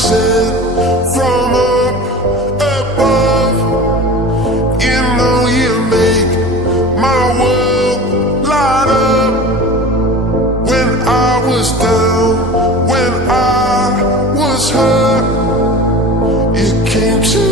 sent from up above. You know you make my world light up. When I was down, when I was hurt, you came to